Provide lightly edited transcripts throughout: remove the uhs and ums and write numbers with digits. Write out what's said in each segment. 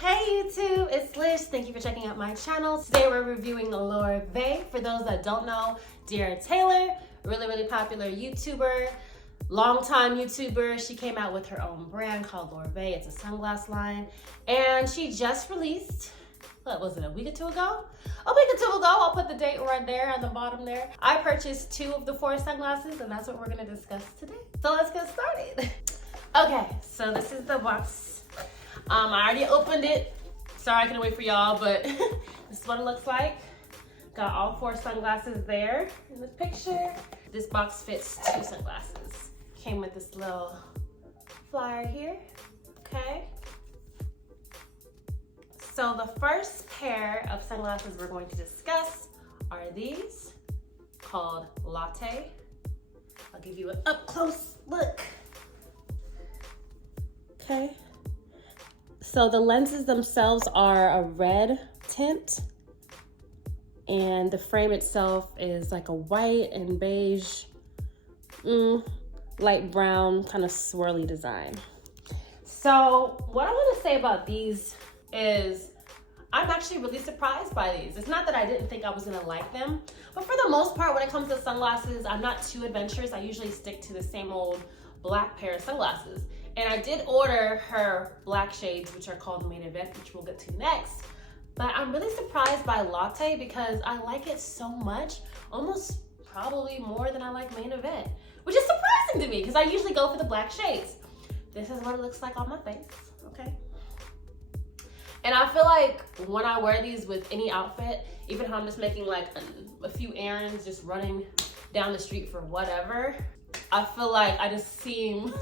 Hey YouTube, it's Lish. Thank you for checking out my channel. Today we're reviewing Lorvae. For those that don't know, Dearra Taylor, really popular YouTuber, longtime YouTuber. She came out with her own brand called Lorvae. It's a sunglass line. And she just released, what was it, a week or two ago? A week or two ago, I'll put the date right there on the bottom there. I purchased 2 of the 4 sunglasses and that's what we're gonna discuss today. So let's get started. Okay, so this is the box. I already opened it. Sorry I couldn't wait for y'all, but this is what it looks like. Got all 4 sunglasses there in this picture. This box fits 2 sunglasses. Came with this little flyer here, okay? So the first pair of sunglasses we're going to discuss are these, called Latte. I'll give you an up close look. Okay. So the lenses themselves are a red tint and the frame itself is like a white and beige, light brown kind of swirly design. So what I want to say about these is I'm actually really surprised by these. It's not that I didn't think I was gonna like them, but for the most part when it comes to sunglasses, I'm not too adventurous. I usually stick to the same old black pair of sunglasses. And I did order her black shades, which are called Main Event, which we'll get to next. But I'm really surprised by Latte because I like it so much, almost probably more than I like Main Event, which is surprising to me because I usually go for the black shades. This is what it looks like on my face, okay? And I feel like when I wear these with any outfit, even if I'm just making like a few errands, just running down the street for whatever, I feel like I just seem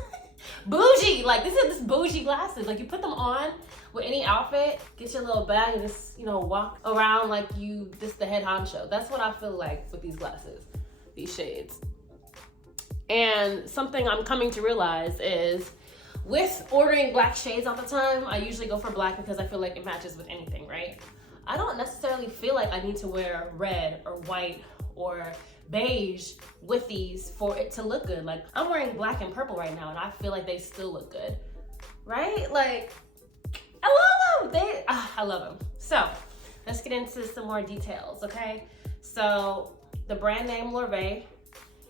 bougie. Like this bougie glasses. Like you put them on with any outfit, get your little bag and just, walk around like you just the head honcho. That's what I feel like with these glasses, these shades. And something I'm coming to realize is with ordering black shades all the time, I usually go for black because I feel like it matches with anything, right? I don't necessarily feel like I need to wear red or white or beige with these for it to look good. Like I'm wearing black and purple right now and I feel like they still look good, right? Like I love them. I love them. So let's get into some more details, okay? So the brand name Lorvae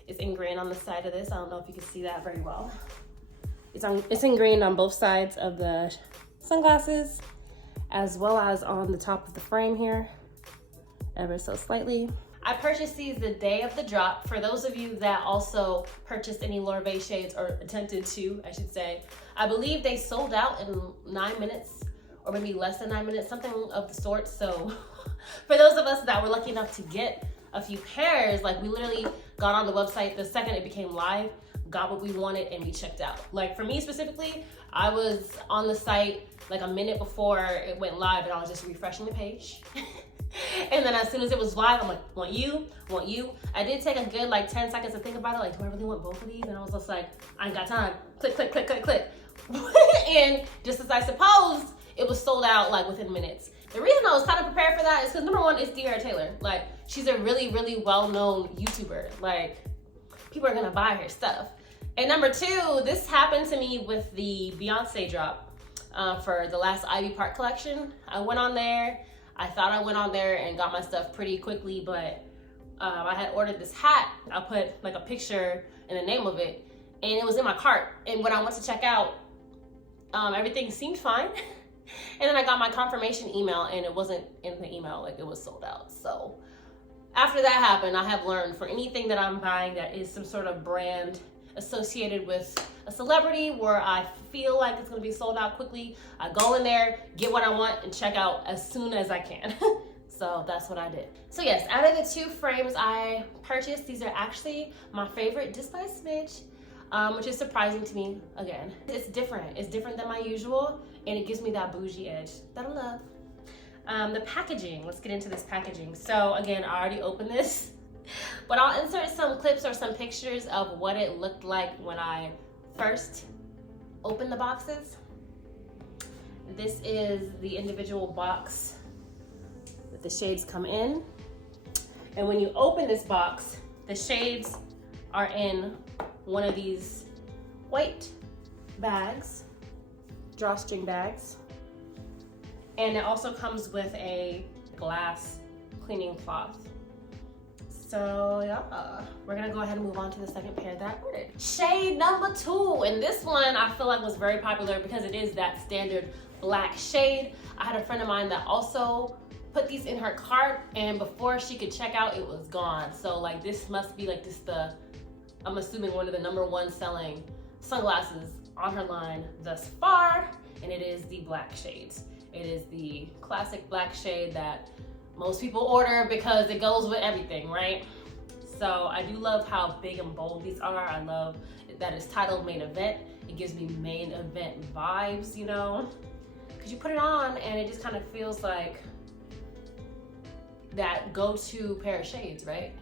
is ingrained on the side of this. I don't know if you can see that very well. It's ingrained on both sides of the sunglasses as well as on the top of the frame here, ever so slightly. I purchased these the day of the drop. For those of you that also purchased any Lorvae shades, or attempted to, I should say, I believe they sold out in 9 minutes, or maybe less than 9 minutes, something of the sort. So for those of us that were lucky enough to get a few pairs, like we literally got on the website the second it became live, got what we wanted, and we checked out. Like for me specifically, I was on the site like a minute before it went live and I was just refreshing the page. And then as soon as it was live, I'm like, want you. I did take a good like 10 seconds to think about it. Like, do I really want both of these? And I was just like, I ain't got time. Click. And just as I supposed, it was sold out like within minutes. The reason I was kind of prepared for that is because number one, it's Dearra Taylor. Like, she's a really well-known YouTuber. Like, people are gonna buy her stuff. And number 2, this happened to me with the Beyonce drop for the last Ivy Park collection. I went on there. I thought I went on there and got my stuff pretty quickly, but I had ordered this hat. I put like a picture and the name of it, and it was in my cart. And when I went to check out, everything seemed fine. And then I got my confirmation email and it wasn't in the email, like it was sold out. So after that happened, I have learned for anything that I'm buying that is some sort of brand associated with a celebrity where I feel like it's gonna be sold out quickly, I go in there, get what I want, and check out as soon as I can. So that's what I did. So yes, out of the 2 frames I purchased, these are actually my favorite, just by a smidge, which is surprising to me again. It's different than my usual, and it gives me that bougie edge that I love. The packaging, let's get into this packaging. So again, I already opened this, but I'll insert some clips or some pictures of what it looked like when I first opened the boxes. This is the individual box that the shades come in. And when you open this box, the shades are in one of these white bags, drawstring bags. And it also comes with a glass cleaning cloth. So yeah, we're gonna go ahead and move on to the second pair that I ordered. Shade number 2, and this one I feel like was very popular because it is that standard black shade. I had a friend of mine that also put these in her cart, and before she could check out, it was gone. So like this must be like I'm assuming one of the #1 selling sunglasses on her line thus far, and it is the black shades. It is the classic black shade that most people order because it goes with everything, right? So I do love how big and bold these are. I love that it's titled Main Event. It gives me main event vibes, you know? Because you put it on and it just kind of feels like that go-to pair of shades, right?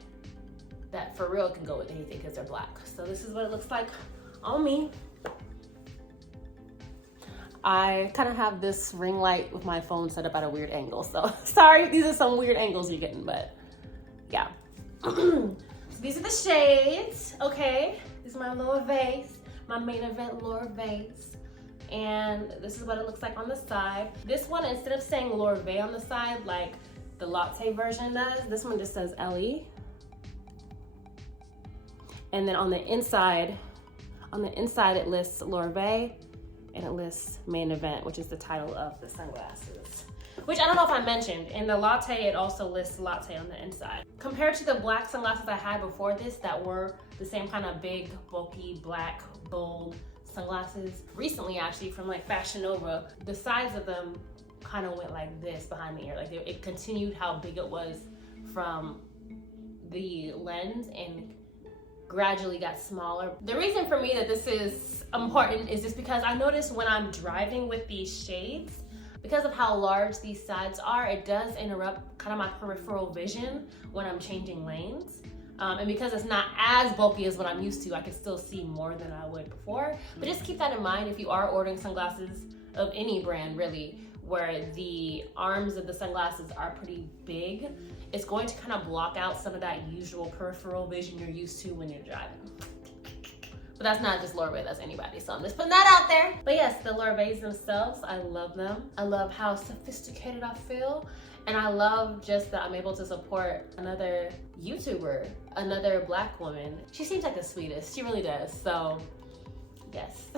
That for real can go with anything because they're black. So this is what it looks like on me. I kind of have this ring light with my phone set up at a weird angle. So sorry, these are some weird angles you're getting, but yeah. So these are the shades, okay? These are my Lorvae, my Main Event Lorvae. And this is what it looks like on the side. This one, instead of saying Lorvae on the side, like the latte version does, this one just says LE. And then on the inside it lists Lorvae, and it lists Main Event, which is the title of the sunglasses. Which I don't know if I mentioned, in the latte, it also lists latte on the inside. Compared to the black sunglasses I had before this that were the same kind of big, bulky, black, bold sunglasses, recently actually from like Fashion Nova, the size of them kind of went like this behind the ear. Like it continued how big it was from the lens and gradually got smaller. The reason for me that this is important is just because I notice when I'm driving with these shades, because of how large these sides are, it does interrupt kind of my peripheral vision when I'm changing lanes. And because it's not as bulky as what I'm used to, I can still see more than I would before. But just keep that in mind if you are ordering sunglasses of any brand really, where the arms of the sunglasses are pretty big, it's going to kind of block out some of that usual peripheral vision you're used to when you're driving. But that's not just Lorvae, that's anybody. So I'm just putting that out there. But yes, the Lorvaes themselves, I love them. I love how sophisticated I feel. And I love just that I'm able to support another YouTuber, another black woman. She seems like the sweetest, she really does. So yes,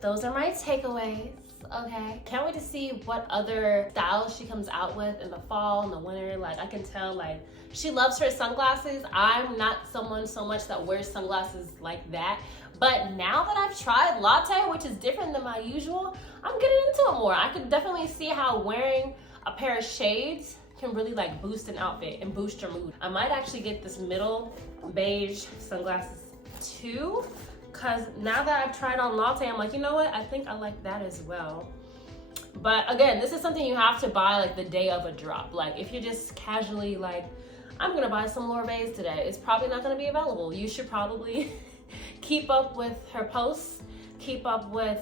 those are my takeaways. Okay, can't wait to see what other styles she comes out with in the fall and the winter. Like I can tell, like she loves her sunglasses. I'm not someone so much that wears sunglasses like that, but now that I've tried latte, which is different than my usual, I'm getting into it more. I could definitely see how wearing a pair of shades can really like boost an outfit and boost your mood. I might actually get this middle beige sunglasses too, because now that I've tried on latte, I'm like, you know what? I think I like that as well. But again, this is something you have to buy like the day of a drop. Like if you're just casually like, I'm gonna buy some Lorvaes today, it's probably not gonna be available. You should probably keep up with her posts, keep up with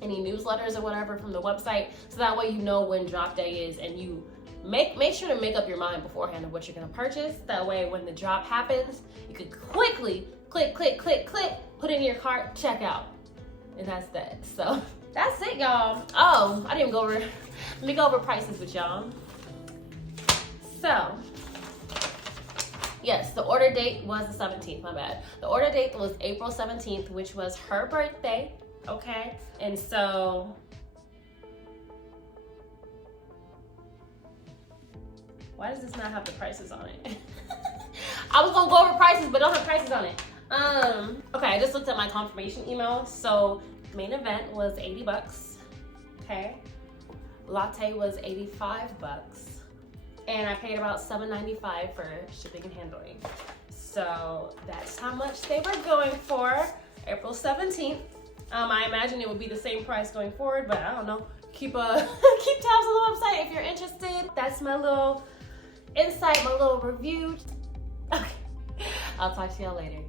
any newsletters or whatever from the website, so that way you know when drop day is, and you make sure to make up your mind beforehand of what you're gonna purchase. That way when the drop happens, you could quickly click, put in your cart, check out, and that's that. So that's it, y'all. Oh, I didn't go over, let me go over prices with y'all. So yes, the order date was the 17th, my bad. The order date was April 17th, which was her birthday, okay? And so why does this not have the prices on it? I was gonna go over prices, but don't have prices on it. Okay, I just looked at my confirmation email. So Main Event was 80 bucks, okay? Latte was 85 bucks. And I paid about $7.95 for shipping and handling. So that's how much they were going for, April 17th. I imagine it would be the same price going forward, but I don't know. Keep tabs on the website if you're interested. That's my little insight, my little review. Okay, I'll talk to y'all later.